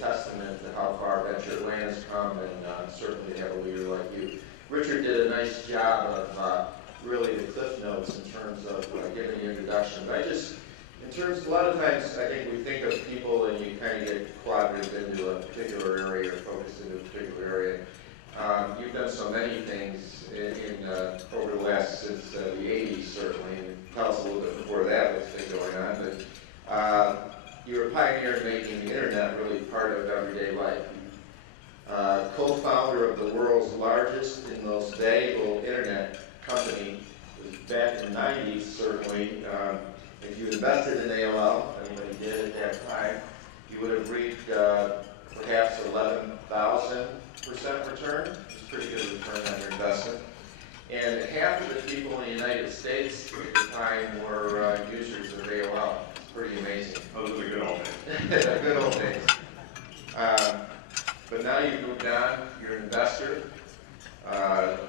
testament to how far Venture Atlanta has come, and certainly to have a leader like you. Richard did a nice job of really the cliff notes in terms of giving the introduction. But in terms, a lot of times I think we think of people and you kind of get collaborative into a particular area or focused into a particular area. You've done so many things over the last, since the 80s certainly, and tell us a little bit before that what's been going on. But you're a pioneer in making the internet really part of everyday life. Co-founder of the world's largest and most valuable internet company. It was back in the 90s certainly. If you invested in AOL, anybody did at that time, you would have reaped perhaps 11,000% return. It's a pretty good return on your investment. And half of the people in the United States at the time were users of AOL. It's pretty amazing. Those are the good old days. The good old days. But now you've moved on. You're an investor.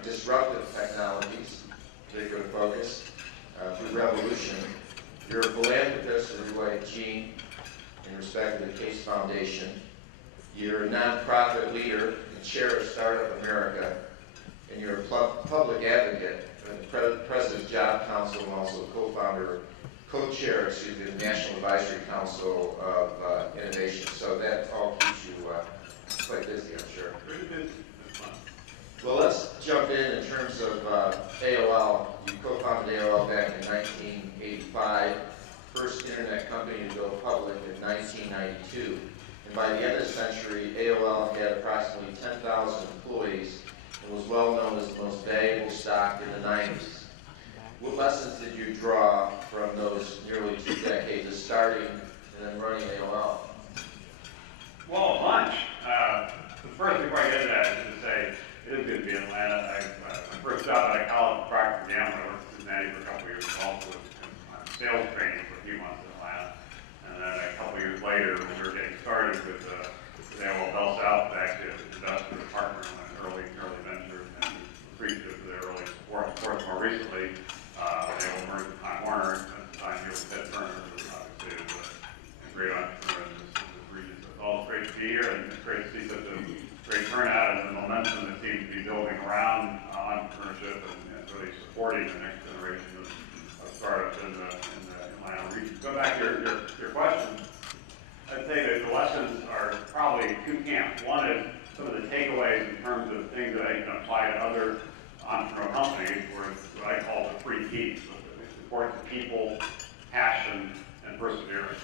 Disruptive technologies, particular focus, through revolution. You're a philanthropist in your wife Jean, in respect to the Case Foundation. You're a nonprofit leader and chair of Startup America, and you're a public advocate and the President's Job Council, and also co-chair of the National Advisory Council of Innovation. So that all keeps you quite busy, I'm sure. Pretty busy. That's fun. Well, let's jump in terms of AOL. You co-founded AOL back in 1985, first internet company to go public in 1992. And by the end of the century, AOL had approximately 10,000 employees and was well known as the most valuable stock in the 90s. What lessons did you draw from those nearly 2 decades of starting and then running AOL? Well, a bunch. The first before I get to that is to say, it is good to be in Atlanta. My first job out of college was Procter & Gamble. I worked in Cincinnati for a couple of years, also was sales training for a few months in Atlanta. And then a couple of years later, when we were getting started with AOL Bell South, actually as an investor partner in an early venture, and appreciative of their early support. Of course, more recently, AOL merged with Time Warner, and at the time here with Ted Turner, who was obviously a great entrepreneur in this region. So it's all great to be here, and it's great to see such a great turnout and the momentum that seems to be building around entrepreneurship and really supporting the next generation of startups in the Atlanta region. Go back to your question. I'd say that the lessons are probably 2 camps. One is some of the takeaways in terms of things that I can apply to other entrepreneurial companies, or what I call the 3 Ps. It's important to people, passion, and perseverance.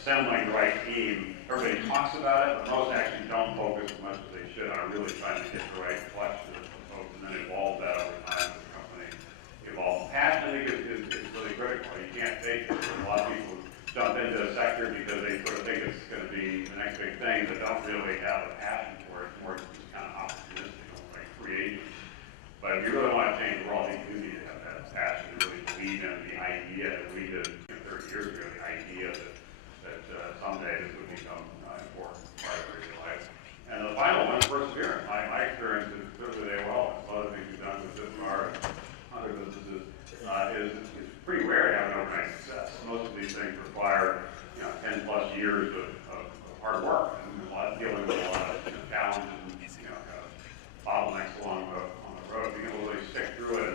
Assembling the right team. Everybody talks about it, but most actually don't focus as much as they should on really trying to get the right collection of folks and then evolve that over time as the company evolves. Passion, I think, is really critical. You can't fake it. A lot of people jump into a sector because they sort of think it's going to be the next big thing, but don't really have a passion for it. It's more just kind of opportunistic, like creative. But if you really want to change the world, you do need to have that passion to really believe in the idea that we did 30 years ago, the idea that someday this would become an important part of your life. And the final one is perseverance. My experience is clearly AOL, and some other things we've done with Vismar and other businesses, is pretty rare to have an overnight success. Most of these things require 10 plus years of hard work and a lot of dealing with a lot of challenges and bottlenecks on the road. You can really stick through it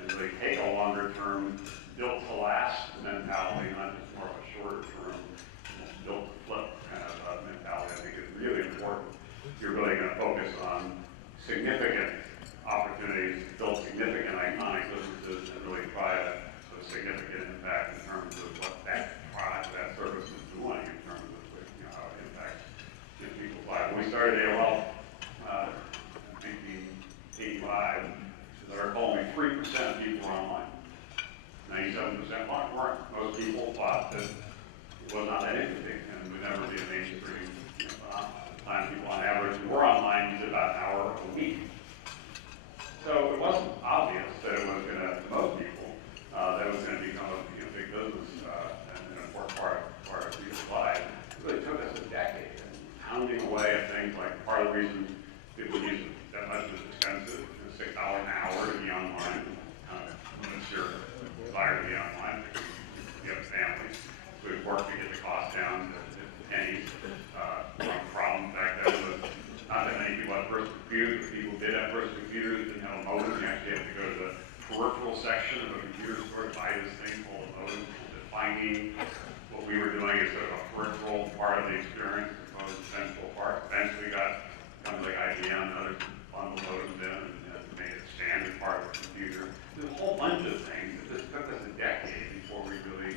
and really take a longer term, built to last mentality, not just more of a shorter term, built to flip kind of mentality. I think is really important. You're really going to focus on significant opportunities, build significant iconic businesses, and really try to have a significant impact in terms of what that product, that service is doing in terms of how it impacts people's lives. When we started AOL in 1985, there were only 3% of people were online. 97% weren't. Most people thought that it was not that interesting and would never be a mainstream time. People on average who were online used about an hour a week. So it wasn't obvious that it was going to most people, that it was going to become a big business and an important part of people's lives. It really took us a decade and pounding away at things like part of the reason people use it that much is expensive. It's $6 an hour to be online. Limits your desire to be online. You have families. So we've worked to get the cost down to pennies from of the experience of Central Park. Eventually got companies like IBM and others bundled modems in and made it a standard part of the computer. There's a whole bunch of things. It just took us a decade before we really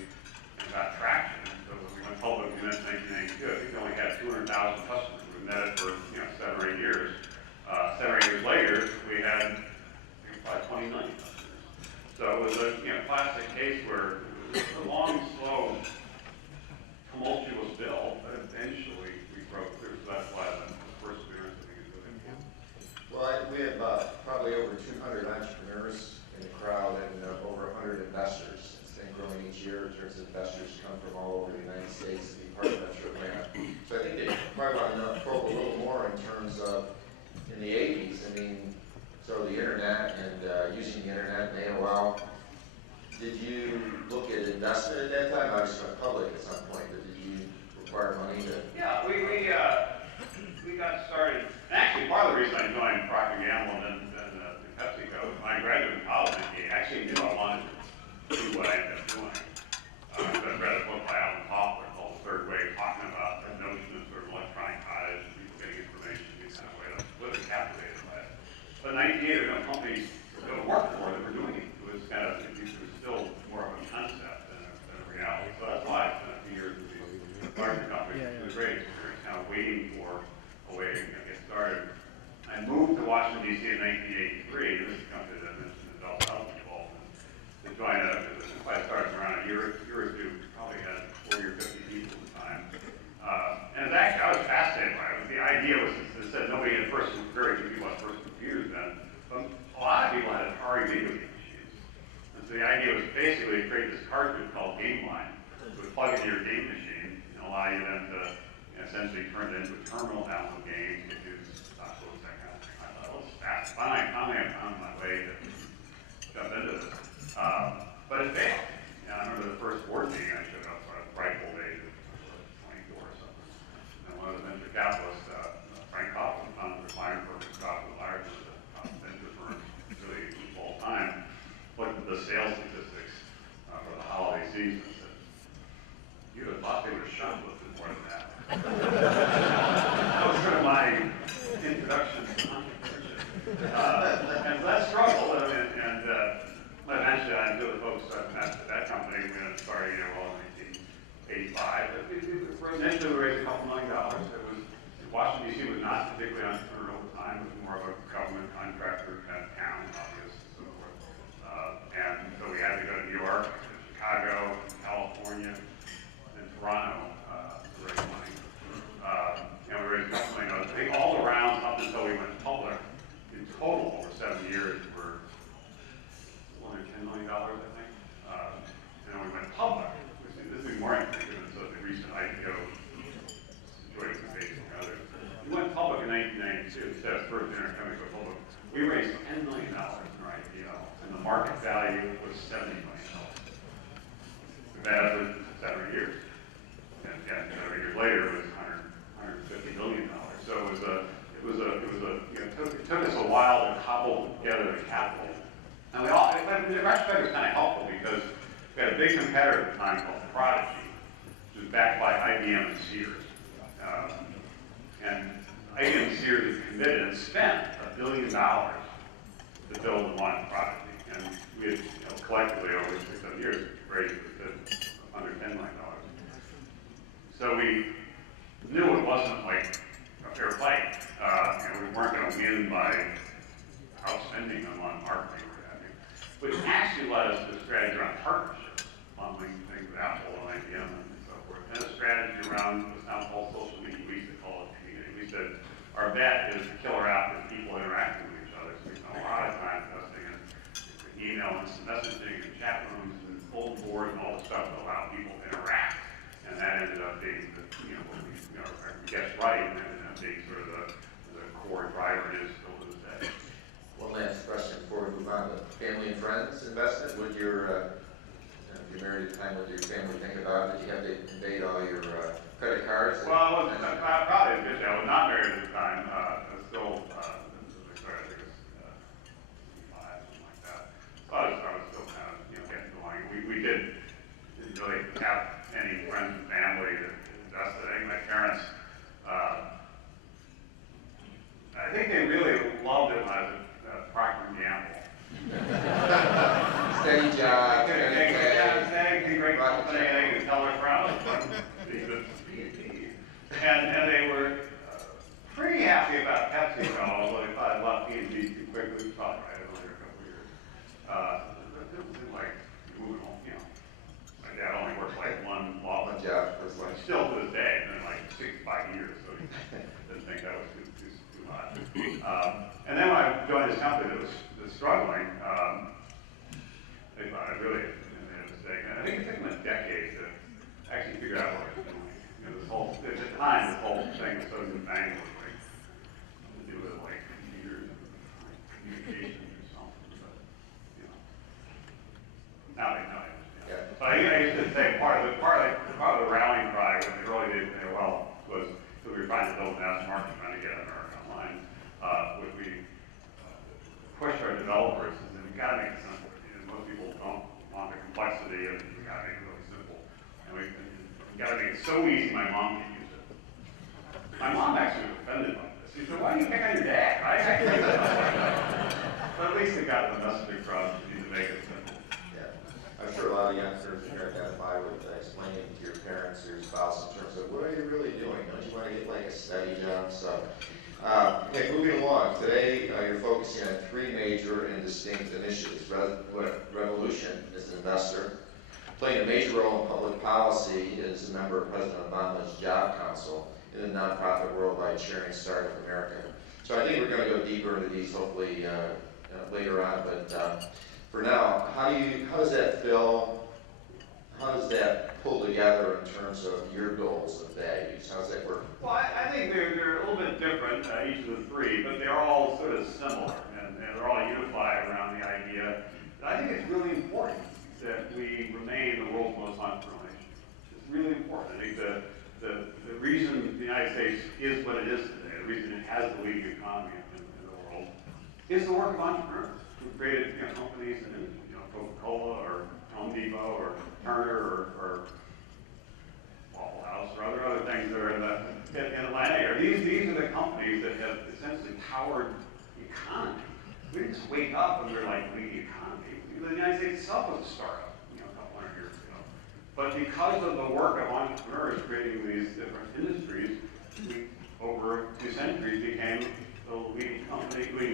got traction. So when we went public in 1992, I think we only had 200,000 customers. We met it for 7 or 8 years. 7 or 8 years later, we had probably 20 million customers. So it was a classic case where it was a long, slow, tumultuous build, but eventually we broke through. So that's why the perseverance I think is really important. Well, we have probably over 200 entrepreneurs in the crowd and over 100 investors. It's been growing each year in terms of investors come from all over the United States to be part of Metro Atlanta. So I think they probably want to probe a little more in terms of in the 80s. I mean, so the internet and using the internet and AOL. Did you look at investment at that time? Obviously went public at some point, but did you require money to? Yeah, we got started. And actually, part of the reason I joined Procter & Gamble and PepsiCo, when I graduated from college, I actually knew I wanted to do what I ended up doing. I read a book by Alan Toffler called The Third Way, talking about the notion of sort of electronic cottage, people getting information in this kind of way. I was really captivated by it. But in 98, there were companies that I worked for that were doing it. It was kind of, it was still more of a concept than a reality. So that's why I spent a few years with these larger companies. It was a great experience, kind of waiting for a way to get started. I moved to Washington, D.C. in 1983. This is a company that I mentioned, Adult Health Involved. To join I started around a year or two, probably had 40 or 50 people at the time. And actually, I was fascinated by it. The idea was, it said nobody had very few people had personal computers then, but a lot of people had Atari video game machines. And so the idea was basically to create this cartridge called GameLine. It would plug into your game machine and allow you then to essentially turn it into a terminal, download games, get news, uploads, that kind of thing. I thought, well, it's fast. Finally, I found my way to jump into this. But it failed. I remember the first board meeting I showed up for a frightful age of 24 or something. And one of the venture capitalists, Frank Hoffman, founded the Refiner Firm, Scotland, Ireland, the top venture firm really of all time, looked at the sales statistics for the holiday season and said, you would have thought they would have shoplifted more than that. That was sort of my introduction to entrepreneurship. And so that struggle, eventually I knew the folks at that company. We had started in 1985. But initially we raised a couple $1 million. Washington, D.C. was not particularly entrepreneurial at the time. It was more of a government contractor kind of town, obvious, and so forth. And so we had to go to New York, Chicago, California, and Toronto to raise money. And we raised a couple $1 million. I think all the rounds up until we went public, in total over 7 years, were $10 million, I think. And then we went public. This is more interesting given the recent IPO situation facing others. We went public in 1992. Instead of first company to go public, we raised $10 million in our IPO, and the market value was $70 million. We've had it for 7 years. And 7 years later, it was $150 million. So it took us a while to cobble together the capital. And the retrospect was kind of helpful because we had a big competitor at the time called Prodigy, which was backed by IBM and Sears. And IBM and Sears had committed and spent $1 billion to build one Prodigy. And we had collectively over 6 or 7 years raised under $10 million. So we knew it wasn't like a fair fight. We weren't going to win by outspending them on marketing. Which actually led us to a strategy around partnerships, bundling things with Apple and IBM and so forth, and a strategy around what's now called social media. We used to call it community. We said our bet is the killer app is people interacting with each other. So we spent a lot of time investing in email and messaging and chat rooms and bulletin boards and all the stuff that allow people to interact. And that ended up being what we guessed right, and that ended up being sort of the core driver it is still to this day. One last question before we move on. The family and friends investment, would your, if you're married at the time, would your family think about it? Did you have to invade all your credit cards? Well, I was probably a I was not married at the time. I was still, I think it was 55, something like that. So I was still kind of, getting going. We didn't really have any friends and family that invested. I think my parents joined this company that was struggling, they thought I really made a mistake. And I think it took them a decade to actually figure out what I was doing. You know, this whole, at the time, this whole thing was so newfangled, like, to do with like computers and communications or something, but, you know. Now they know. Yeah. But I used to say part of the rallying cry when the early days of AOL was because we were trying to build an mass market, trying to get America online, we pushed our developers and said, we gotta make it simple. Because most people don't want the complexity, and we gotta make it really simple. And we gotta make it so easy my mom can use it. My mom actually was offended by this. She said, why do you pick on your dad? I can use it. But at least it got the message across. You need to make it simple. Yeah. I'm sure a lot of youngsters can identify with explaining to your parents or your spouse in terms of what are you really doing? Don't you want to get like a steady job? So, okay, moving along. Today, you're focusing on three major and distinct initiatives. Revolution is an investor. Playing a major role in public policy is a member of President Obama's Job Council in the nonprofit world by chairing Startup America. So I think we're going to go deeper into these hopefully later on, but for now, how does that feel? How does that pull together in terms of your goals and values? How does that work? Well, I think they're a little bit different, each of the three, but they're all sort of similar, and they're all unified around the idea that I think it's really important that we remain the world's most entrepreneurial nation. It's really important. I think the reason the United States is what it is today, the reason it has the leading economy in the world, is the work of entrepreneurs who created companies and Coca-Cola or Home Depot or Turner or Waffle House or other things that are in Atlanta. These are the companies that have essentially powered the economy. We didn't just wake up and we were like, we need the economy. The United States itself was a startup, a couple hundred years ago. But because of the work of entrepreneurs creating these different industries, we, over 2 centuries, became the leading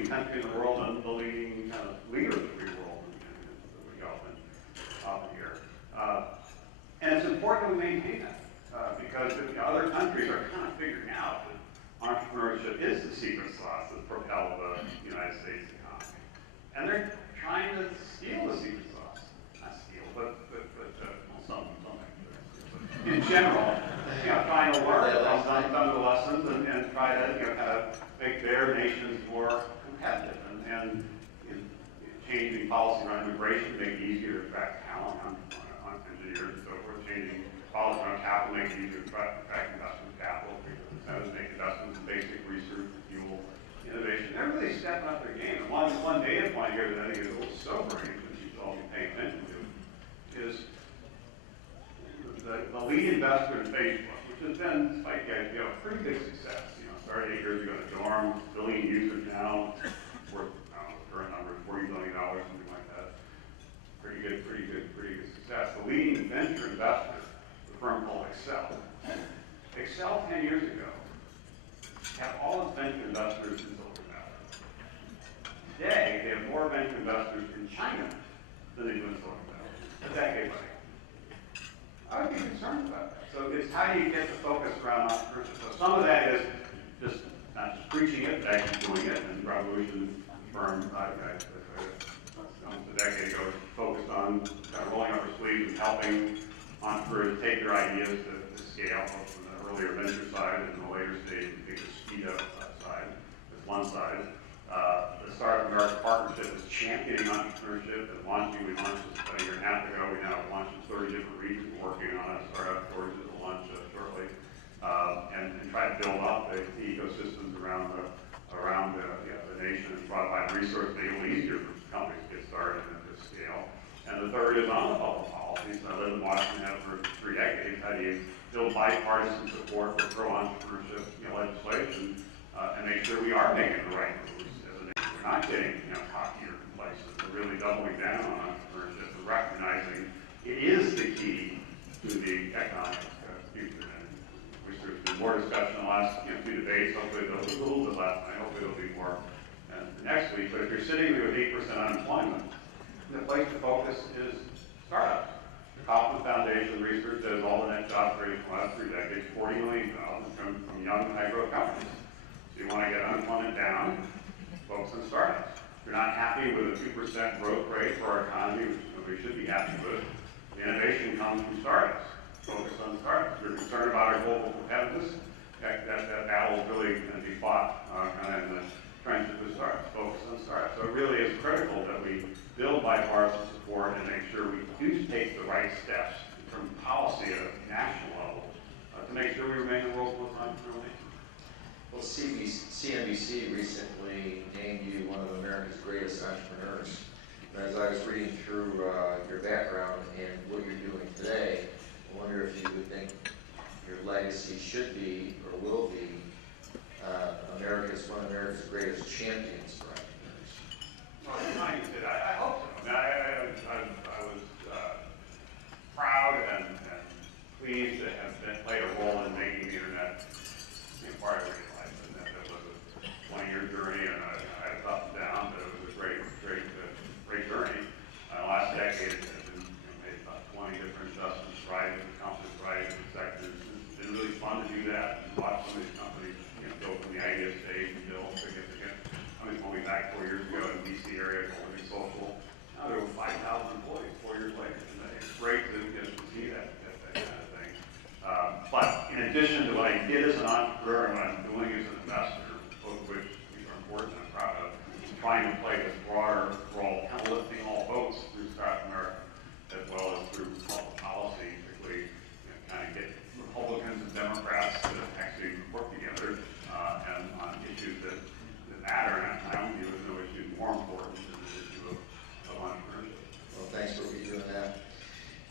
country in the world and the leading kind of leader of the free world. We often hear. And it's important that we maintain that because other countries are kind of figuring out that entrepreneurship is the secret sauce that propelled the United States economy. And they're trying to steal the secret sauce. Not steal, but something. In general, trying to learn from some of the lessons and try to kind of make their nations more competitive and changing policy around immigration to make it easier to attract talent on engineers and so forth, changing policy around capital, make it easier to attract investment capital, make investments in basic research, fuel, innovation. They're really stepping up their game. And one data point here that I think is a little sobering, which you should all be paying attention to, is the lead investor in Facebook, which has been, despite the IPO, a pretty big success. Started 8 years ago in a dorm, billion users now, worth, I don't know, the current number is $40 billion, something like that. Pretty good success. The leading venture investor, the firm called Accel. Accel 10 years ago had all its venture investors in Silicon Valley. Today, they have more venture investors in China than they do in Silicon Valley. A decade later. I would be concerned about that. So it's how do you get the focus around entrepreneurship? So some of that is just not just preaching it, but actually doing it. And Revolution firm, almost a decade ago, focused on kind of rolling up our sleeves and helping entrepreneurs take their ideas to scale, both from the earlier venture side and the later stage, the speed up side. That's one side. The Startup America Partnership is championing entrepreneurship and launching. We launched this about a year and a half ago. We now have launched in 30 different regions. We're working on a startup course that will launch shortly, and try to build up the ecosystems around the nation and provide resources, make it easier for companies to get started and to scale. And the third is on the public policies. I lived in Washington for 3 decades. How do you build bipartisan support for pro-entrepreneurship legislation and make sure we are making the right moves as a nation? We're not getting cocky or complacent. We're really doubling down on entrepreneurship and recognizing it is the key to the economic future. And wish there's been more discussion in the last 2 debates. Hopefully there'll be a little bit last night. Hopefully there'll be more next week. But if you're sitting there with 8% unemployment, the place to focus is startups. The Kauffman Foundation research says all the net job creation in the last 3 decades, 40 million jobs from young high growth companies. So you want to get unemployment down, focus on startups. If you're not happy with a 2% growth rate for our economy, which we should be happy with, the innovation comes from startups. Focus on startups. If you're concerned about our global competitiveness, that battle is really going to be fought kind of in the trenches with startups. Focus on startups. So it really is critical that we build bipartisan support and make sure we do take the right steps from policy at a national level to make sure we remain the world's most entrepreneurial nation. Well, CNBC recently named you one of America's greatest entrepreneurs. And as I was reading through your background and what you're doing today, I wonder if you would think your legacy should be or will be one of America's greatest champions for entrepreneurs. Well, I hope so. I was proud and pleased to have played a role in making the internet part of my life. And that was a 20-year journey, and I had ups and downs, but it was a great journey. The last decade has been made about 20 different investments, variety of companies, variety of sectors. It's been really fun to do that and watch some of these companies go from the idea stage and build significant. I mean, when we back 4 years ago in the DC area, Living Social, now there were 5,000 employees 4 years later. And it's great to see that kind of thing. But in addition to what I did as an entrepreneur and what I'm doing as an investor, both of which are important and I'm proud of, trying to play this broader role, kind of lifting all boats through Startup America, as well as through public policy, particularly kind of get Republicans and Democrats to actually work together and on issues that matter. And I don't view there's no issue more important than the issue of entrepreneurship. Well, thanks for doing that.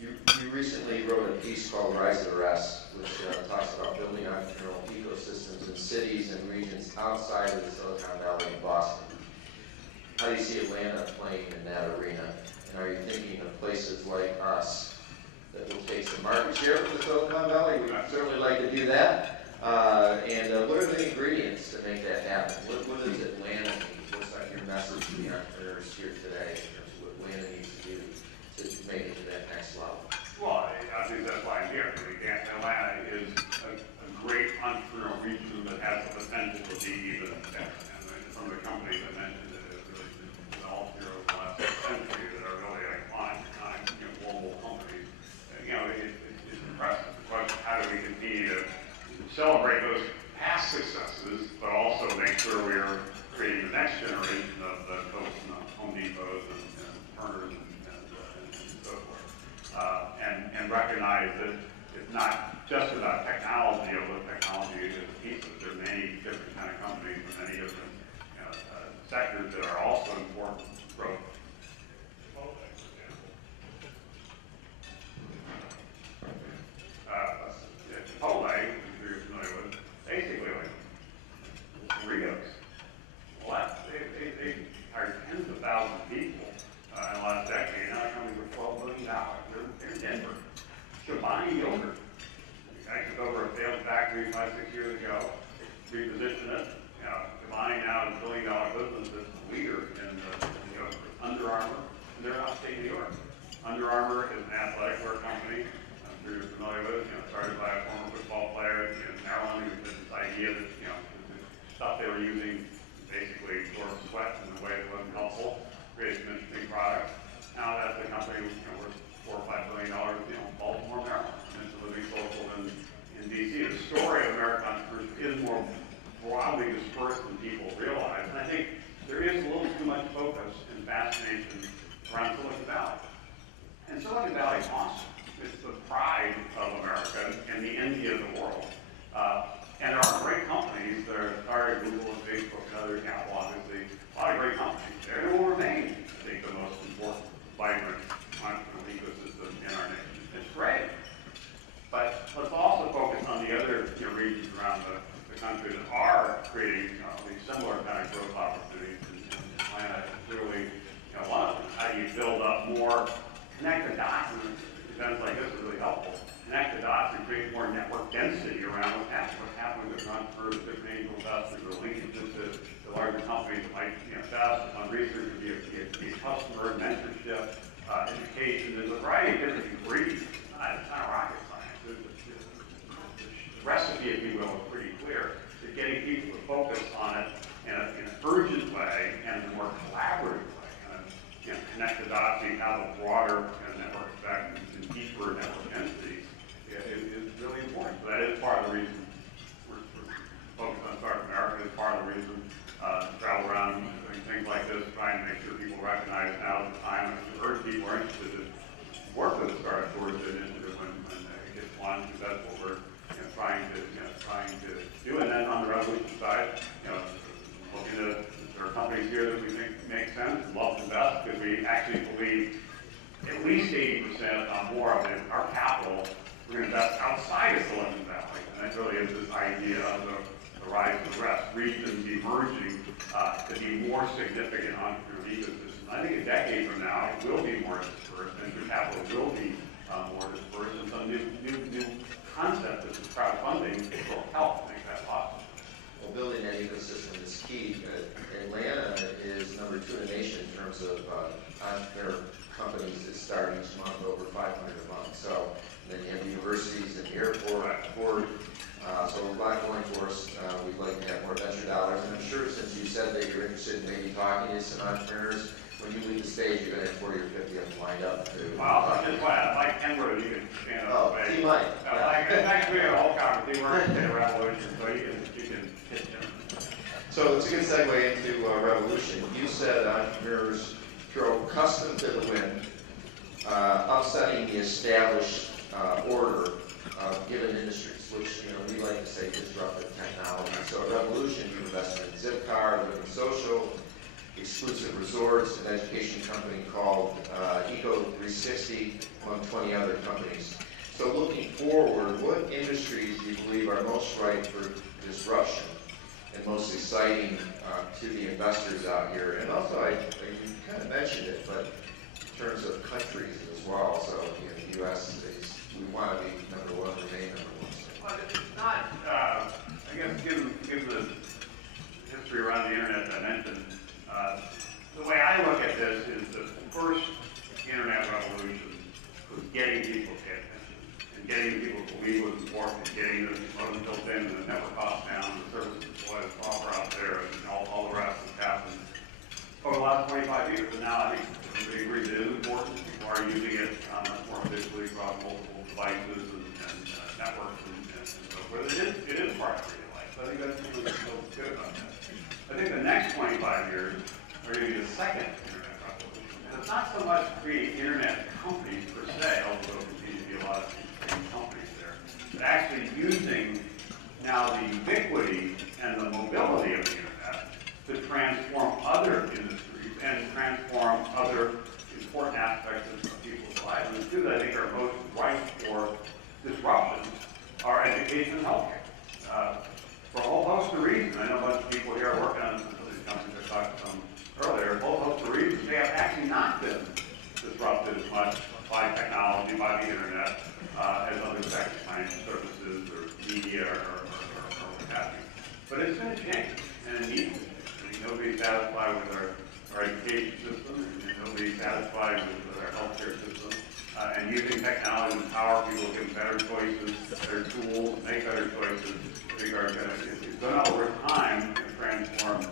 You recently wrote a piece called Rise of the Rest, which talks about building entrepreneurial ecosystems in cities and regions outside of the Silicon Valley and Boston. How do you see Atlanta playing in that arena? And are you thinking of places like us that will take some market share from the Silicon Valley? We'd certainly like to do that. And what are the ingredients to make that happen? What does Atlanta need? What's like your message to the entrepreneurs here today in terms of what Atlanta needs to do to make it to that next level? Well, I think that's why I'm here. Atlanta is a great entrepreneurial region that has the potential to be even better. And some of the companies I mentioned that have really been developed here over the last century that are really iconic, global companies. It's impressive. The question, how do we continue to celebrate those past successes, but also make sure we're creating the next generation of the Cokes and the Home Depots and Turners and so forth. And recognize that it's not just about technology, although technology is a piece of it. There are many different kind of companies and many different sectors that are also important for growth. Chipotle, if you're familiar with, basically like Doritos. Well, they hired tens of thousands of people in the last decade. Now they're coming for $12 billion. They're in Denver. Chobani yogurt. I took over a failed factory 5-6 years ago, repositioned it. Chobani now is a $1 billion business that's the leader in yogurt. Under Armour, and they're out of state New York. Under Armour is an athletic wear company. I'm sure you're familiar with it. Started by a former football player in Maryland who had this idea that the stuff they were using basically absorbed sweat in a way that wasn't helpful. Created some interesting products. Now that's the company worth $4 or $5 billion, Baltimore, Maryland. And it's a Living Social in DC. The story of American entrepreneurship is more broadly dispersed than people realize. And I think there is a little too much focus and fascination around Silicon Valley. And Silicon Valley is awesome. It's the pride of America and the envy of the world. And there are great companies that are started, Google and Facebook and others, Apple obviously, a lot of great companies. They will remain, I think, the most important, vibrant entrepreneurial ecosystem in our nation. It's great. But let's also focus on the other regions around the country that are creating these similar kind of growth opportunities. And Atlanta is clearly one of them. How do you build up more, connect the dots? Events like this are really helpful. Connect the dots and create more network density around what's happening with entrepreneurs, different angel investors, or linkages to the larger companies that might invest on research, be a customer, mentorship, education. There's a variety of different ingredients. It's not rocket science. The recipe, if you will, is pretty clear. It's getting people to focus on it in an urgent way and in a more collaborative at least 80% more of our capital, we're going to invest outside of Silicon Valley. And that really is this idea of the rise of the rest, regions emerging to be more significant entrepreneurial ecosystems. I think a decade from now, it will be more dispersed, venture capital will be more dispersed, and some new concept of crowdfunding will help make that possible. Well, building that ecosystem is key. Atlanta is number 2 in the nation in terms of entrepreneur companies that start each month, over 500 a month. So then you have universities and the airport, Ford. So a lot going for us. We'd like to have more venture dollars. And I'm sure since you said that you're interested in maybe talking to some entrepreneurs, when you leave the stage, you're going to have 40 or 50 of them lined up. Well, just like Kenbro, you can stand up. Oh, Team Mike. Actually, we have a whole conference. They weren't in a revolution, so you can hit them. So it's a good segue into Revolution. You said entrepreneurs throw custom to the wind, upsetting the established order of given industries, which we like to say disruptive technology. So at Revolution, you invested in Zipcar, Living Social, Exclusive Resorts, an education company called Eco360, among 20 other companies. So looking forward, what industries do you believe are most ripe for disruption and most exciting to the investors out here? And also, you kind of mentioned it, but in terms of countries as well. So the U.S., we want to be number 1, remain number 1. Well, it's not, I guess, given the history around the internet that I mentioned, the way I look at this is the first internet revolution was getting people to pay attention and getting people to believe it was important, and getting the modem built in, and the network cost down, the services deployed, the software out there, and all the rest has happened over the last 25 years. And now I think everybody agrees it is important. People are using it much more efficiently across multiple devices and networks and so forth. It is part of real life. So I think that's really so good about that. I think the next 25 years are going to be the second internet revolution. And it's not so much creating internet companies per se, although there will continue to be a lot of interesting companies there, but actually using now the ubiquity and the mobility of the internet to transform other industries and transform other important aspects of people's lives. And the two that I think are most ripe for disruption are education and healthcare. For a whole host of reasons. I know a bunch of people here are working on some of these companies I talked to them earlier. A whole host of reasons. They have actually not been disrupted as much by technology, by the internet, as other sectors, financial services or media or what have you. But it's going to change, and it needs to change. I mean, nobody's satisfied with our education system, and nobody's satisfied with our healthcare system. And using technology to empower people to give better choices, better tools, make better choices. It's going to, over time, transform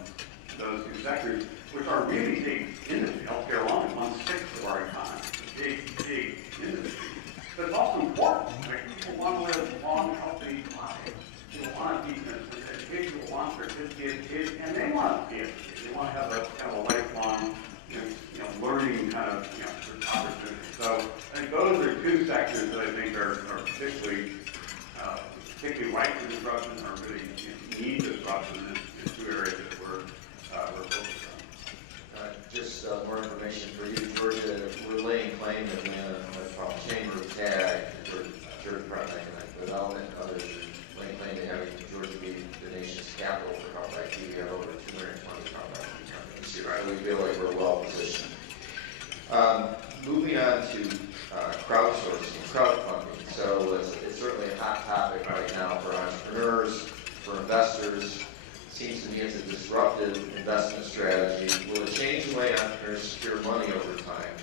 those two sectors, which are really big industry. Healthcare alone is 1/6 of our economy. It's a big industry. But it's also important. Right? People want to live long, healthy lives. People want to be educated, people want their kids to be educated, and they want to be educated. They want to have a kind of a lifelong, learning kind of opportunity. So I think those are two sectors that I think are particularly ripe for disruption, or really need disruption in two areas that we're focused on. Just more information for you, Georgia. We're laying claim that we have a chamber of TAG, Georgia Department of Economic Development, others are laying claim to having Georgia be the nation's capital for health IT. We have over 220 health IT companies here. So we feel like we're well positioned. Moving on to crowdsourcing, crowdfunding. So it's certainly a hot topic right now for entrepreneurs, for investors. It seems to me it's a disruptive investment strategy. Will it change the way entrepreneurs secure money over time?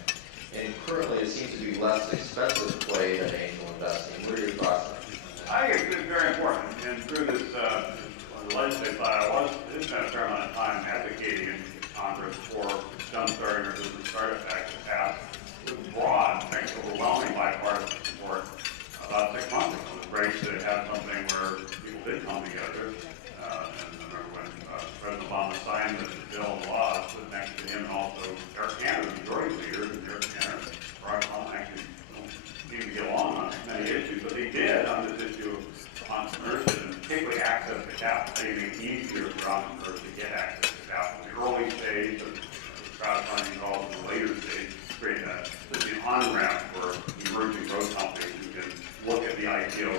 And currently it seems to be less expensive play than angel investing. What are your thoughts on that? I think it's very important. And through this, on the legislative side, I spent a fair amount of time advocating in Congress for jumpstarting or business startup act to pass. It was broad, in fact, overwhelming bipartisan support about 6 months ago. It was great to have something where people did come together. And I remember when President Obama signed the bill and law, I stood next to him, and also Eric Cantor, the majority leader, and Eric Cantor, Barack Obama actually don't seem to get along on many issues, but they did on this issue of entrepreneurship, and particularly access to capital. How do you make it easier for entrepreneurs to get access to capital? The early stage of crowdfunding, also the later stage, create an on-ramp for emerging growth companies who can look at the IPO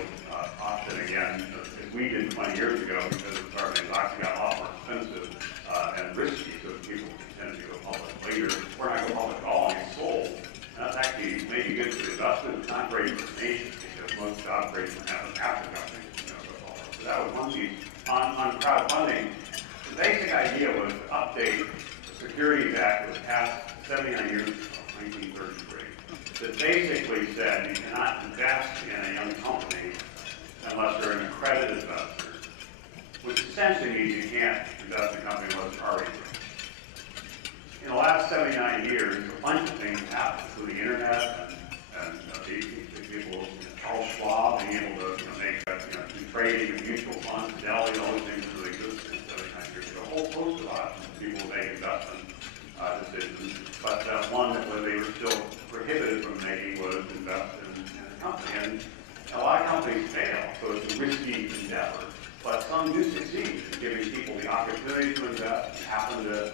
option again, as we did 20 years ago, because it started actually got a lot more expensive and risky, so people tend to go public later. We're not going public at all, and it's sold. And that's actually maybe good for the investors. It's not great for the nation, because most job creation happens after companies go public. So that was one piece. On crowdfunding, the basic idea was to update the Securities Act that was passed 79 years ago, 1933, that basically said you cannot invest in a young company unless you're an accredited investor, which essentially means you can't invest in a company unless it's already rich. In the last 79 years, a bunch of things happened through the internet and the people, Charles Schwab being able to make do trading and mutual funds, Fidelity, all those things really existed 79 years ago. A whole host of options people would make investment decisions, but one that they were still prohibited from making was invest in a company. And a lot of companies fail, so it's a risky endeavor. But some do succeed in giving people the opportunity to invest. You happen to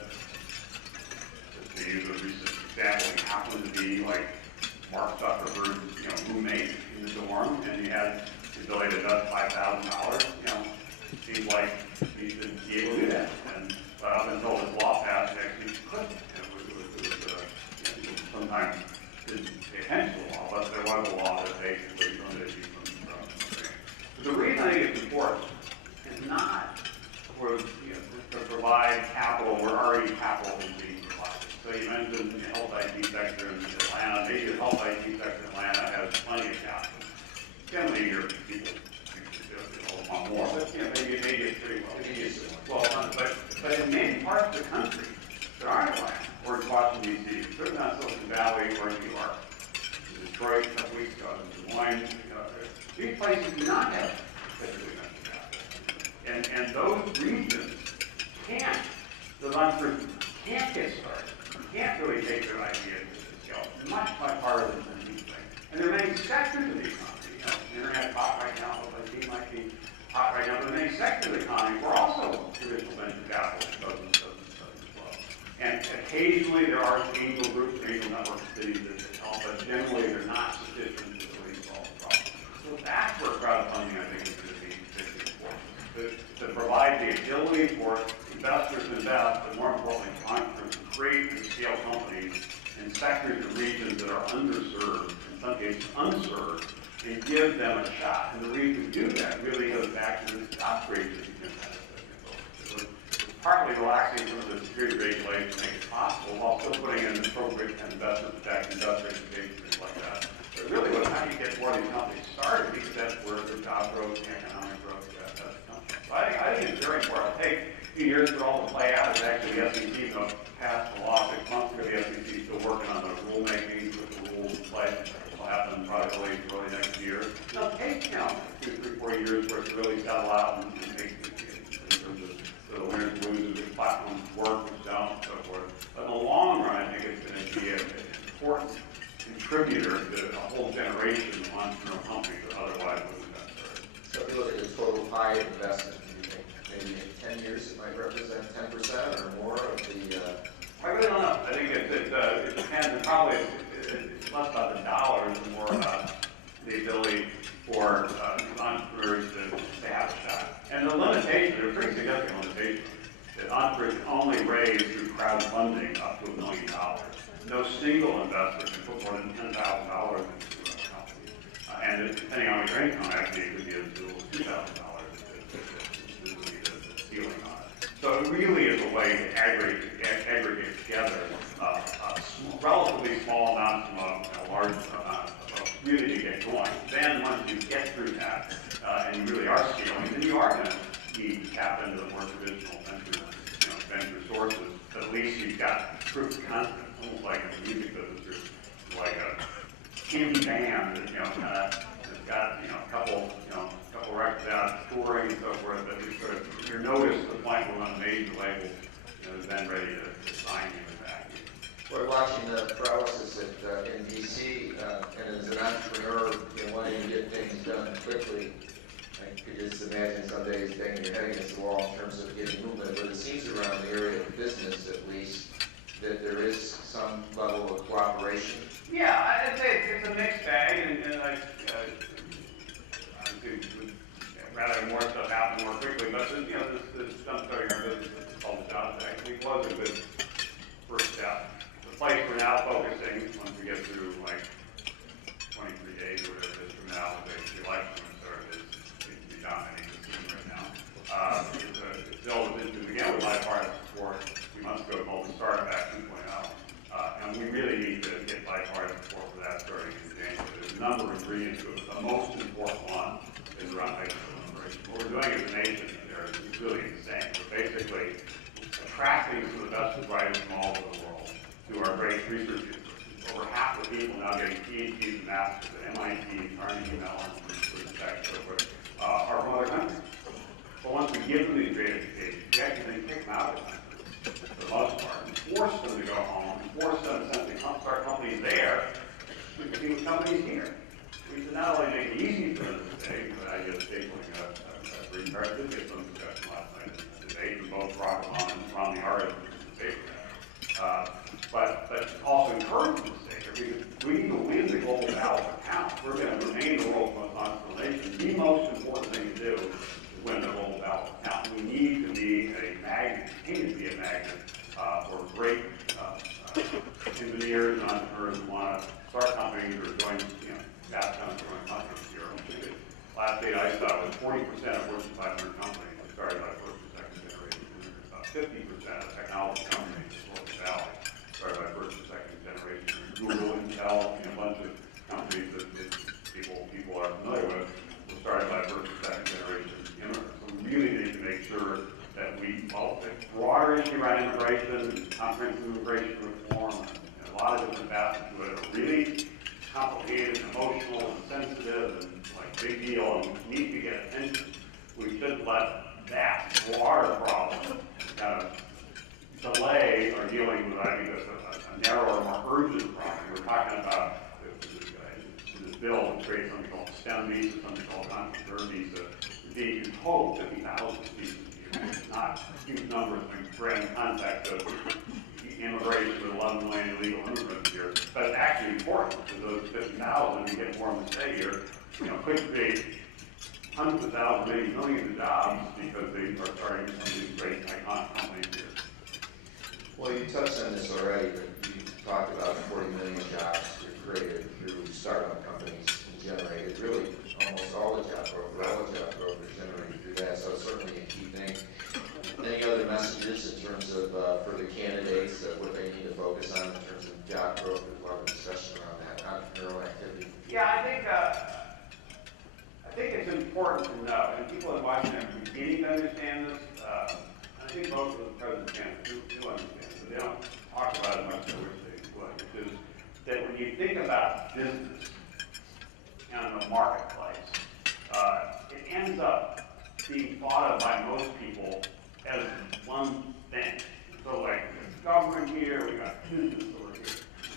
use a recent example, you happen to be like Mark Zuckerberg's roommate in the dorm, and you had the ability to invest $5,000. It seems like you should be able to do that. But up until this law passed, actually you couldn't. Sometimes didn't pay attention to the law, but there was a law that basically limited you from doing. The reason I think it's important is not to provide capital where already capital is being provided. So you mentioned the health IT sector in Atlanta. Maybe the health IT sector in Atlanta has plenty of capital. Generally, your people want more, but maybe it's pretty well done. But in many parts of the country, there aren't Atlanta or Washington, D.C., certainly not Silicon Valley or New York. Detroit, a couple weeks ago, Des Moines, these places do not have federally venture capital. And those regions those entrepreneurs can't get started, can't really take their ideas to scale. Much harder than these things. And there are many sectors of the economy. Internet hot right now, IT might be hot right now, but many sectors of the economy were also traditional venture capital doesn't well. And occasionally there are angel groups, angel network cities that help, but generally they're not sufficient to really solve the problem. So that's where crowdfunding, I think, is going to be particularly important. To provide the ability for investors to invest, but more importantly, for entrepreneurs to create and scale companies in sectors and regions that are underserved, in some cases unserved, and give them a shot. And the reason to do that really goes back to this upgrade that you can have. Partly relaxing some of the security regulations to make it possible, while still putting in appropriate investment protection, industrial education, things like that. But really, how do you get more of these companies started? Because that's where the job growth and economic growth comes from. So I think it's very important. It'll take a few years for all to play out. It's actually the SEC passed the law 6 months ago. The SEC is still working on the rulemaking with the rules in place. It'll happen probably early next year. It'll take 2, 3, 4 years for it to really settle out and make in terms of the winners and losers, which platforms work, which don't, and so forth. But in the long run, I think it's going to be an important contributor to a whole generation of entrepreneurial companies that otherwise wouldn't have been started. So if you look at the total pie of investment, do you think maybe in 10 years it might represent 10% or more of the... I really don't know. I think it depends. Probably it's less about the dollars and more about the ability for entrepreneurs to have a shot. And the limitation, there are pretty significant limitations, that entrepreneurs can only raise through crowdfunding up to $1 million. No single investor can put more than $10,000 into a company. And depending on your income, actually, it could be as little as $2,000 is the ceiling on it. So it really is a way to aggregate together relatively small amounts from a large amount really to get going. Then once you get through that, and you really are scaling, then you are going to need to tap into the more traditional venture sources. But at least you've got proof of concept, almost like in the music business, or like a indie band that has got a couple records out, touring and so forth. But you're noticed to the point where on a major label is then ready to sign you and back you. We're watching the paralysis in D.C. And as an entrepreneur, wanting to get things done quickly, I could just imagine some days banging your head against the wall in terms of getting movement. But it seems around the area of business, at least, that there is some some level of cooperation? Yeah, I'd say it's a mixed bag, and I obviously would rather have more stuff happen more quickly, but this jump starting our business, it's called the Jobs Act, it was a good first step. The place we're now focusing, once we get through like 23 days or whatever it is from now, the election started, is to be dominating the scene right now. It's still began with bipartisan support a few months ago called the Startup Act 2.0. And we really need to get bipartisan support for that starting in January. There's a number of ingredients to it, but the most important one is around high-school immigration. What we're doing as a nation there is really insane. We're basically attracting some of the best and brightest from all over the world to our great research universities. Over half the people now getting PhDs and masters at MIT, Carnegie Mellon, Tech, so forth, are from other countries. But once we give them these great educations, we actually then kick them out of the country, for the most part, and force them to go home, and force them to essentially start companies there, to compete with companies here. We should not only make it easy for them to stay, but I just stapling a green card, did get some discussion last night in the debate, and both Rock and Ron the artist debate that. But also encourage them to stay here, because we need to win the global battle for talent. We're going to remain the world's most entrepreneurial nation. The most important thing to do is win the global battle for talent. We need to be a magnet, continue to be a magnet for great engineers and entrepreneurs who want to start companies or join, fast companies here. Last data I saw was 40% of Fortune 500 companies are started by first or second generation. About 50% of technology companies in Silicon Valley started by first or second generation. Google, Intel, a bunch of companies that people are familiar with were started by first or second generation immigrants. So we really need to make sure that we, the broader issue around immigration, comprehensive immigration reform, and a lot of different facets to it are really complicated, emotional, and sensitive, and like big deal, and we need to get attention. We shouldn't let that broader problem kind of delay our dealing with, I think, a narrower, more urgent problem. We're talking about this bill that creates something called STEM visa, something called entrepreneur visa. You can hope 50,000 visas a year. It's not huge numbers in grand context of immigration with 11 million illegal immigrants here, but it's actually important because those 50,000, you get more of them to stay here, could create hundreds of thousands, maybe millions of jobs because they are starting some of these great iconic companies here. Well, you touched on this already, but you talked about 40 million jobs created through startup companies and generated. Really, almost all the job growth is generated through that, so it's certainly a key thing. Any other messages in terms of for the candidates what they need to focus on in terms of job growth? There's a lot of discussion around that entrepreneurial activity. Yeah, I think it's important to know, and people in Washington are beginning to understand this. I think most of the president's candidates do understand it, but they don't talk about it much as they would, which is that when you think about business and the marketplace, it ends up being thought of by most people as one thing. So like, there's government here, we got business over here.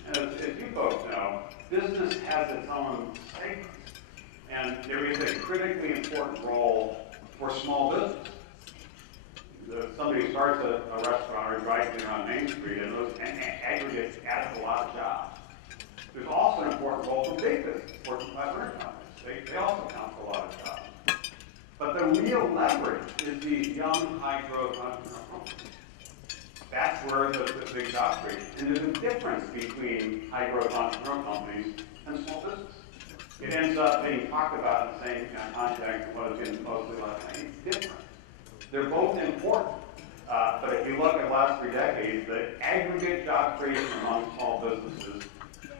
And as you folks know, business has its own segments. And there is a critically important role for small business. Somebody starts a restaurant or drives in on Main Street, and those aggregates add a lot of jobs. There's also an important role for big business, Fortune 500 companies. They also count for a lot of jobs. But the real leverage is these young, high-growth entrepreneur companies. That's where the big job creation. And there's a difference between high-growth entrepreneur companies and small business. It ends up being talked about in the same kind of context as what has been mostly last night. It's different. They're both important. But if you look at the last 3 decades, the aggregate job creation among small businesses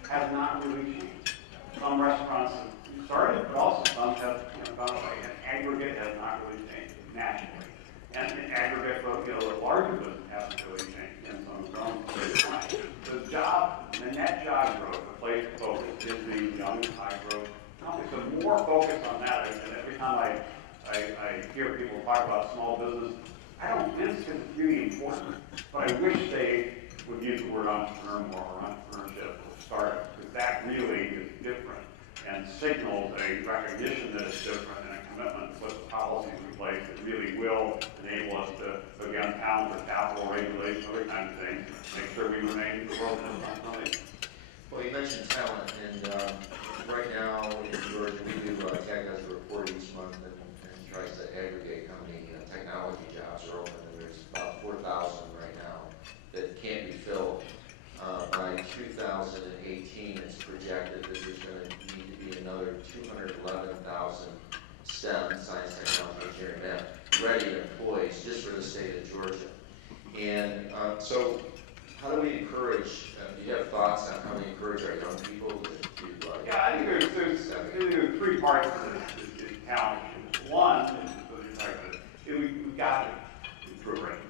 has not really changed. Some restaurants have started, but also some have gone away. And aggregate has not really changed nationally. And in aggregate, the larger business hasn't really changed. And some have grown. The net job growth, the place to focus is the young, high growth companies. So more focus on that. And every time I hear people talk about small business, I don't think it's really important, but I wish they would use the word entrepreneur more, or entrepreneurship, or startup, because that really is different and signals a recognition that it's different and a commitment to put the policies in place that really will enable us to, again, pound the capital regulation, other kinds of things, make sure we remain the world's most company. Well, you mentioned talent, and right now in Georgia, we do, TAG has a report each month and tries to aggregate how many technology jobs are open, and there's about 4,000 right now that can't be filled. By 2018, it's projected that there's going to need to be another 211,000 STEM, science, technology, engineering, math, ready employees just for the state of Georgia. And so how do we encourage, do you have thoughts on how we encourage our young people to yeah, I think there's three parts to this talent. One, we've got to improve our education.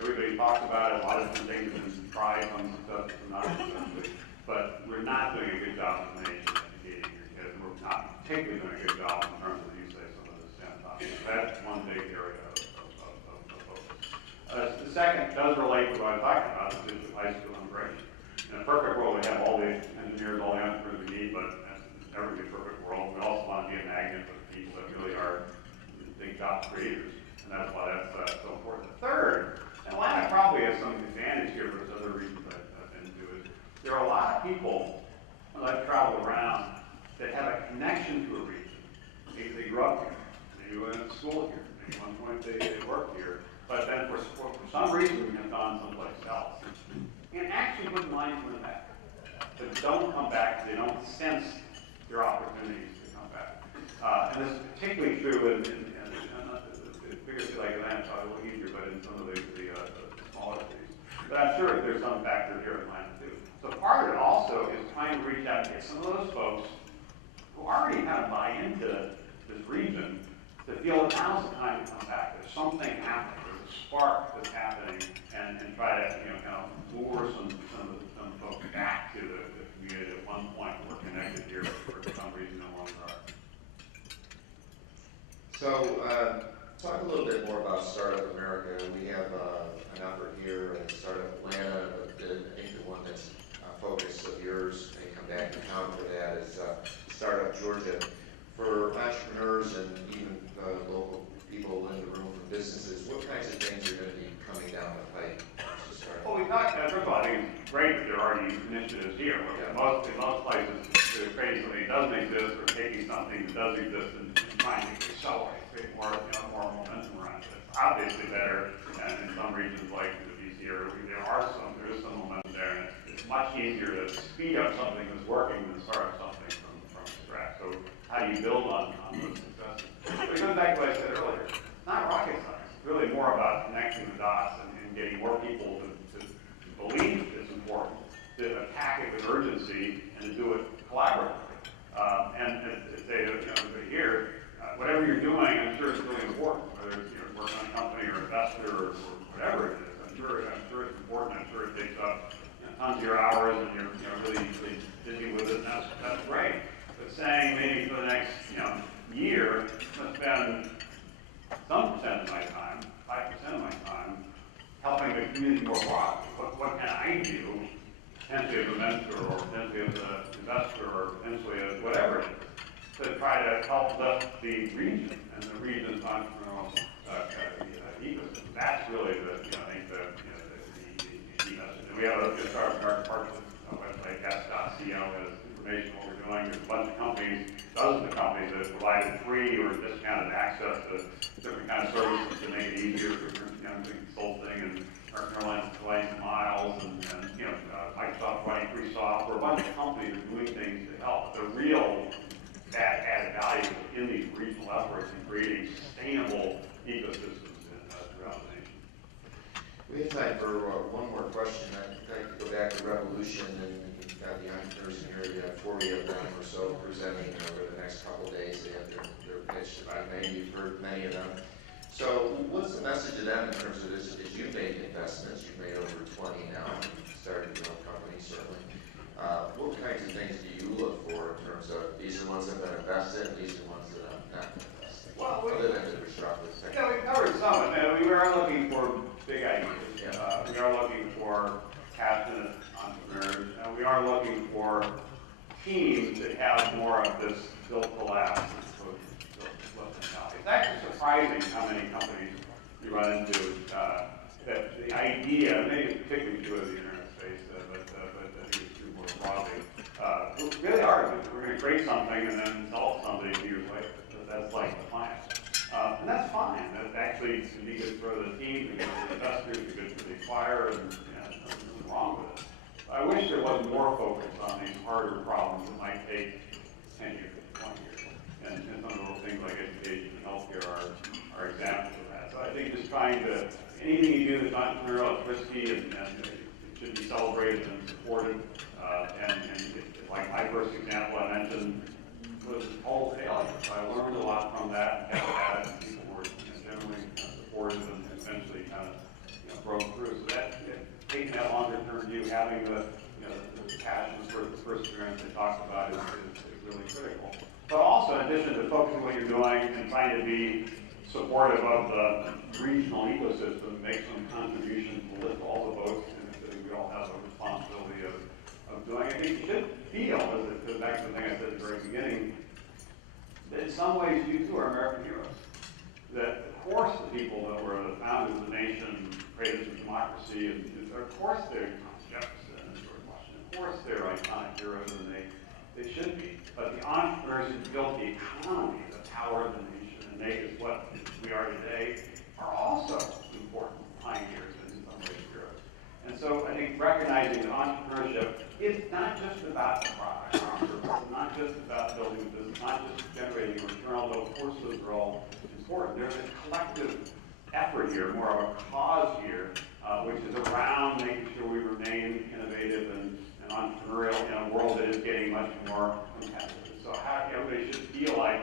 Everybody talks about it, a lot of different things have been tried, some successful, not successfully, but we're not doing a good job as a nation educating your kids. We're not particularly doing a good job in terms of, you say, some of the STEM topics. That's one big area of focus. The second does relate to what I talked about, which is high school immigration. In a perfect world, we have all the engineers, all the entrepreneurs we need, but that's never be a perfect world. We also want to be a magnet for the people that really are big job creators, and that's why that's so important. The third, Atlanta probably has some advantage here, but there's other reasons I've been to it. There are a lot of people, when I've traveled around, that have a connection to a region. Maybe they grew up here, maybe went to school here, maybe at one point they worked here, but then for some reason have gone someplace else. And actually wouldn't mind coming back. But don't come back, they don't sense their opportunities to come back. And this is particularly true in bigger cities like Atlanta, probably a little easier, but in some of the smaller cities. But I'm sure there's some factor here in Atlanta too. So part of it also is trying to reach out and get some of those folks who already kind of buy into this region to feel that now's the time to come back. There's something happening, there's a spark that's happening, and try to kind of lure some folks back to the community at one point who were connected here for some reason no longer are. So, talk a little bit more about Startup America. We have an effort here at Startup Atlanta, but I think the one that's focus of yours, and come back to town for that, is Startup Georgia. For entrepreneurs and even local people in the room from businesses, what kinds of things are going to be coming down the pipe to start? Well, we talked, first of all, I think it's great that there are already initiatives here. In most places, they're creating something that doesn't exist or taking something that does exist and trying to accelerate, create more momentum around it. It's obviously better, and in some regions like the DC area, there is some momentum there, and it's much easier to speed up something that's working than start something from scratch. So how do you build on those successes? But it goes back to what I said earlier. It's not rocket science. It's really more about connecting the dots and getting more people to believe it's important, to attack it with urgency, and to do it collaboratively. And to say that here, whatever you're doing, I'm sure it's really important. Whether it's working on a company or investor or whatever it is, I'm sure it's important. I'm sure it takes up tons of your hours, and you're really busy with it. And that's great. But saying maybe for the next year, I'm gonna spend some percent of my time, 5% of my time, helping the community more broadly. What can I do, potentially as a mentor, or potentially as an investor, or potentially as whatever it is, to try to help lift the region and the region's entrepreneurial ecosystem. That's really the key message. And we have a Startup America partnership website, s.co, has information on what we're doing. There's a bunch of companies, dozens of companies that have provided free or discounted access to different kinds of services to make it easier for consulting and North Miles and Microsoft providing free software. A bunch of companies are doing things to help. The real added value in these regional efforts in creating sustainable ecosystems throughout the nation. We have time for one more question. I'd like to go back to Revolution, and we've got the entrepreneurs in here. We have 40 of them or so presenting over the next couple of days. They have their pitch. You've heard many of them. So what's the message to them in terms of this? As you've made investments, you've made over 20 now, and you've started your own company, certainly. What kinds of things do you look for in terms of these are the ones that have been invested, these are the ones that have not been invested? Well, other than the disruptive thing. Yeah, we covered some of it. We are looking for big ideas. We are looking for passionate entrepreneurs. We are looking for teams that have more of this built to last. It's actually surprising how many companies you run into the idea, maybe particularly true of the internet space, but I think it's true more broadly. We really are. We're going to create something and then sell it somebody a few years later. That's like the plan. And that's fine. That actually can be good for the team, good for the investors, good for the acquirer, and there's nothing wrong with it. I wish there was more focus on these harder problems that might take 10 years, 20 years. And some of those things like education and healthcare are examples of that. So I think just trying to, anything you do that's entrepreneurial, it's risky, and it should be celebrated and supported. Like my first example I mentioned was all failure. So I learned a lot from that, and kept at it, and people were generally supportive and eventually kind of broke through. So that, taking that longer term view, having the passion for the perseverance I talked about is really critical. But also, in addition to focusing on what you're doing and trying to be supportive of the regional ecosystem, make some contribution to lift all the boats, and I think we all have a responsibility of doing. I think you should feel, as it goes back to the thing I said at the very beginning, that in some ways you two are American heroes. That of course the people that were the founders of the nation, creators of democracy, and of course they're Thomas Jefferson and George Washington, of course they're iconic heroes, and they should be. But the entrepreneurs who built the economy, the power of the nation, and make us what we are today, are also important pioneers and in some ways heroes. And so I think recognizing that entrepreneurship is not just about the product, it's not just about building a business, not just generating a return, although of course those are all important. There's a collective effort here, more of a cause here, which is around making sure we remain innovative and entrepreneurial in a world that is getting much more competitive. So how everybody should feel like,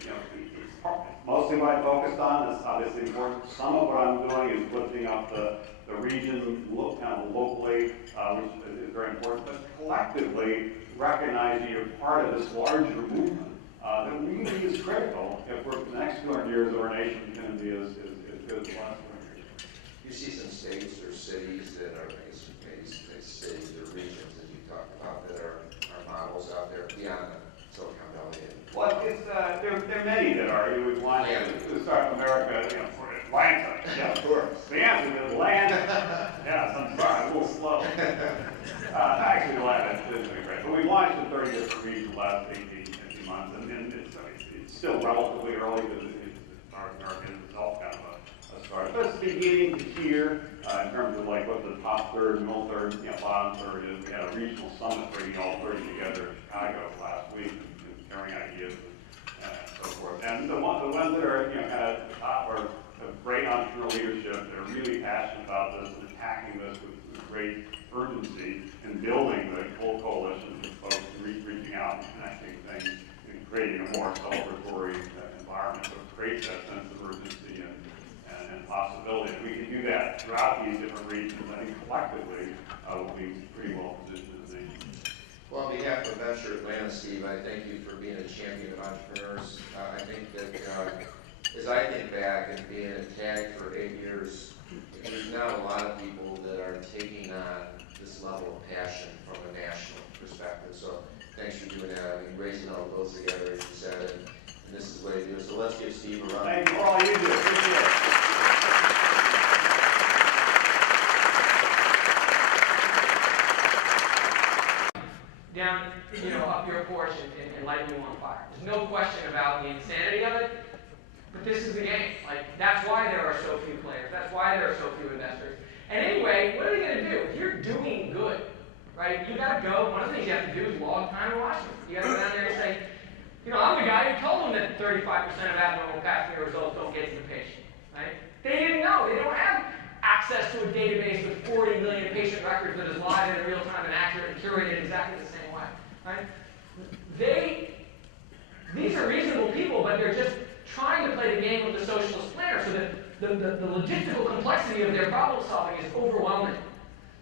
it's mostly what I focused on. That's obviously important. Some of what I'm doing is lifting up the region, kind of locally, which is very important, but collectively recognizing you're part of this larger movement that really is critical if we're, the next 200 years of our nation can be as good as the last 200 years. You see some states or cities that are, maybe cities or regions that you talked about that are models out there beyond Silicon Valley. Well, there are many that are. You would want to start in America, for Atlanta. Yeah, of course. The answer is Atlanta. Yes, I'm sorry, I'm a little slow. Actually, Atlanta is great. But we've launched in 30 different regions the last 18 months, and it's still relatively early because North America is itself kind of a start. But it's beginning to hear in terms of like what the top third, middle third, bottom third is. We had a regional summit bringing all 30 together in Chicago last week. Sharing ideas and so forth. And the ones that are kind of at the top are great entrepreneurial leadership. They're really passionate about this and attacking this with great urgency and building the whole coalition of folks reaching out and connecting things and creating a more celebratory environment that creates that sense of urgency and possibility. And we can do that throughout these different regions. I think collectively we'll be pretty well positioned as a nation. Well, on behalf of Venture Atlanta, Steve, I thank you for being a champion of entrepreneurs. I think that as I think back and being at TAG for 8 years, there's not a lot of people that are taking on this level of passion from a national perspective. So thanks for doing that. I mean, raising all those together, as you said, and this is the way to do it. So let's give Steve a round. Thank you for all you do. Appreciate it. Down, up your porch and lighting you on fire. There's no question about the insanity of it, but this is the game. That's why there are so few players. That's why there are so few investors. And anyway, what are they going to do? If you're doing good, right, you got to go. One of the things you have to do is log time in Washington. You got to go down there and say, I'm the guy who told them that 35% of abnormal pap smear results don't get to the patient, right? They didn't know. They don't have access to a database with 40 million patient records that is live and in real time and accurate and curated exactly the same way. Right? These are reasonable people, but they're just trying to play the game of the socialist planner, so that the logistical complexity of their problem solving is overwhelming.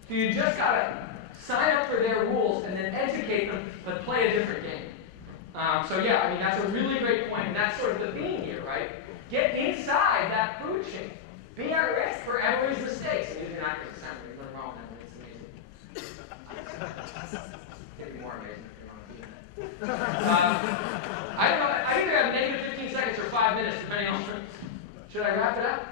So you just gotta sign up for their rules and then educate them, but play a different game. That's a really great point, and that's sort of the theme here, right? Get inside that food chain. Be at risk for everybody's mistakes. And using actors assembly, there's nothing wrong with that, it's amazing. It'd be more amazing if you want to do that. I don't know, I either have negative 15 seconds or 5 minutes, depending on, should I wrap it up?